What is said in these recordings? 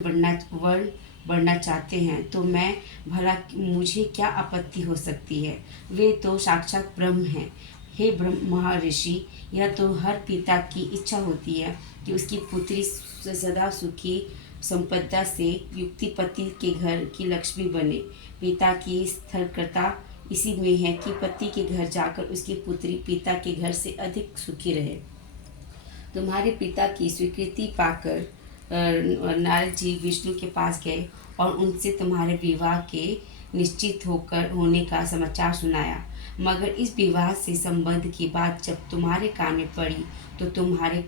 वर्ण बढ़ना चाहते हैं तो मैं भला मुझे क्या आपत्ति हो सकती है। वे तो साक्षात ब्रह्म हैं। हे ब्रह्म महर्षि, यह तो हर पिता की इच्छा होती है कि उसकी पुत्री सदा सुखी संपदा से युक्ति पति के घर की लक्ष्मी बने। पिता की स्थलकर्ता इसी में है कि पति के घर जाकर उसकी पुत्री पिता के घर से अधिक सुखी रहे। तुम्हारे पिता की स्वीकृति पाकर नारद जी विष्णु के पास गए और उनसे तुम्हारे विवाह के निश्चित होने का समाचार सुनाया। मगर इस विवाह से संबंध की बात जब तुम्हारे कान में पड़ी तो तुम्हारे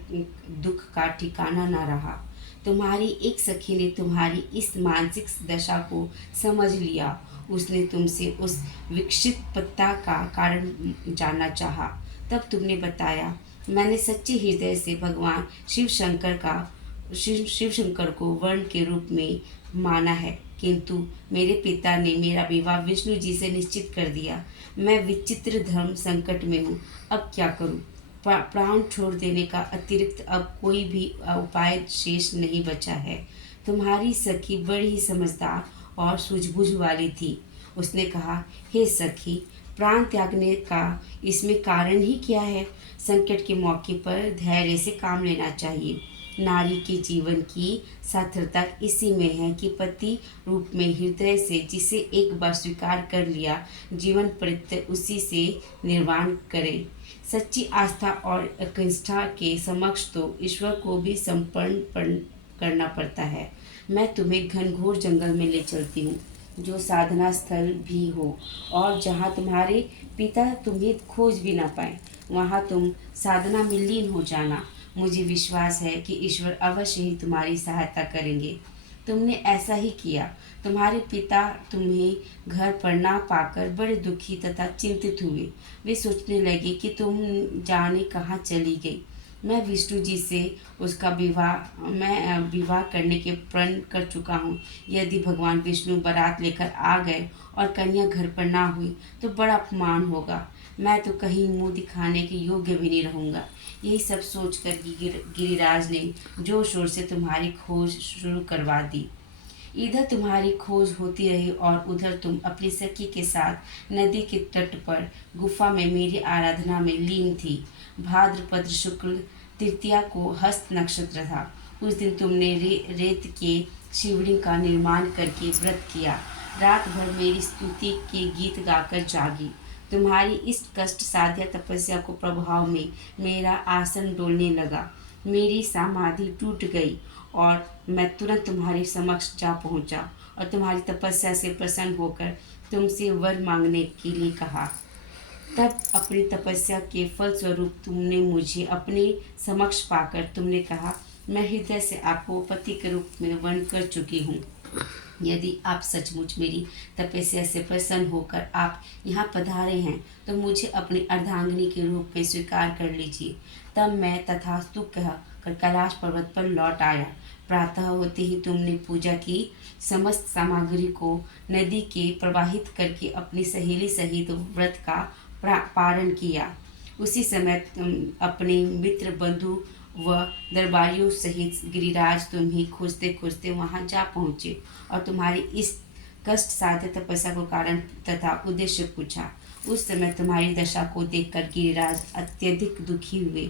दुख का ठिकाना न रहा। तुम्हारी एक सखी ने तुम्हारी इस मानसिक दशा को समझ लिया। उसने तुमसे उस विक्षिप्तता का कारण जानना चाहा। तब तुमने बताया, मैंने सच्चे हृदय से भगवान शिव शंकर को वर्ण के रूप में माना है, किंतु मेरे पिता ने मेरा विवाह विष्णु जी से निश्चित कर दिया। मैं विचित्र धर्म संकट में हूँ, अब क्या करूँ। प्राण छोड़ देने का अतिरिक्त अब कोई भी उपाय शेष नहीं बचा है। तुम्हारी सखी बड़ी ही समझदार और सूझबूझ वाली थी। उसने कहा, हे सखी, प्राण त्यागने का इसमें कारण ही क्या है। संकट के मौके पर धैर्य से काम लेना चाहिए। नारी के जीवन की सार्थकता इसी में है कि पति रूप में हृदय से जिसे एक बार स्वीकार कर लिया, जीवन परित्य उसी से निर्वाण करे। सच्ची आस्था और एकनिष्ठा के समक्ष तो ईश्वर को भी समर्पण करना पड़ता है। मैं तुम्हें घनघोर जंगल में ले चलती हूँ, जो साधना स्थल भी हो, और जहाँ तुम्हारे पिता तुम्हें खोज भी ना पाए, वहाँ तुम साधना में लीन हो जाना। मुझे विश्वास है कि ईश्वर अवश्य ही तुम्हारी सहायता करेंगे। तुमने ऐसा ही किया। तुम्हारे पिता तुम्हें घर पर ना पाकर बड़े दुखी तथा चिंतित हुए। वे सोचने लगे कि तुम जाने कहाँ चली गई। मैं विष्णु जी से मैं विवाह करने के प्रण कर चुका हूँ। यदि भगवान विष्णु बारात लेकर आ गए और कन्या घर पर ना हुई तो बड़ा अपमान होगा। मैं तो कहीं मुंह दिखाने के योग्य भी नहीं रहूँगा। यही सब सोचकर गिरिराज ने जोर शोर से तुम्हारी खोज शुरू करवा दी। इधर तुम्हारी खोज होती रही और उधर तुम अपनी सखी के साथ नदी के तट पर गुफा में मेरी आराधना में लीन थी। भाद्रपद शुक्ल तृतीया को हस्त नक्षत्र था। उस दिन तुमने रेत के शिवलिंग का निर्माण करके व्रत किया। रात भर मेरी स्तुति के गीत गाकर जागी। तुम्हारी इस कष्ट साध्य तपस्या को प्रभाव में मेरा आसन डोलने लगा। मेरी समाधि टूट गई और मैं तुरंत तुम्हारे समक्ष जा पहुंचा और तुम्हारी तपस्या से प्रसन्न होकर तुमसे वर मांगने के लिए कहा। तब अपनी तपस्या के फल स्वरूप तुमने मुझे अपने समक्ष पाकर तुमने कहा, मैं हृदय से आपको पति के रूप में वर्ण कर चुकी हूँ। यदि आप सचमुच मेरी तपस्या से प्रसन्न होकर आप यहाँ पधारे हैं तो मुझे अपनी अर्धांगिनी के रूप में स्वीकार कर लीजिए। तब मैं तथास्तु कहकर कैलाश पर्वत पर लौट आया। प्रातः होते ही तुमने पूजा की समस्त सामग्री को नदी के प्रवाहित करके अपनी सहेली सहित व्रत का पारण किया। उसी समय तुम अपने मित्र बंधु व दरबारियों सहित गिरिराज तुम्हें खोजते खोजते वहां जा पहुँचे और तुम्हारी इस कष्ट साध्य तपस्या को कारण तथा उद्देश्य पूछा। उस समय तुम्हारी दशा को देखकर गिरिराज अत्यधिक दुखी हुए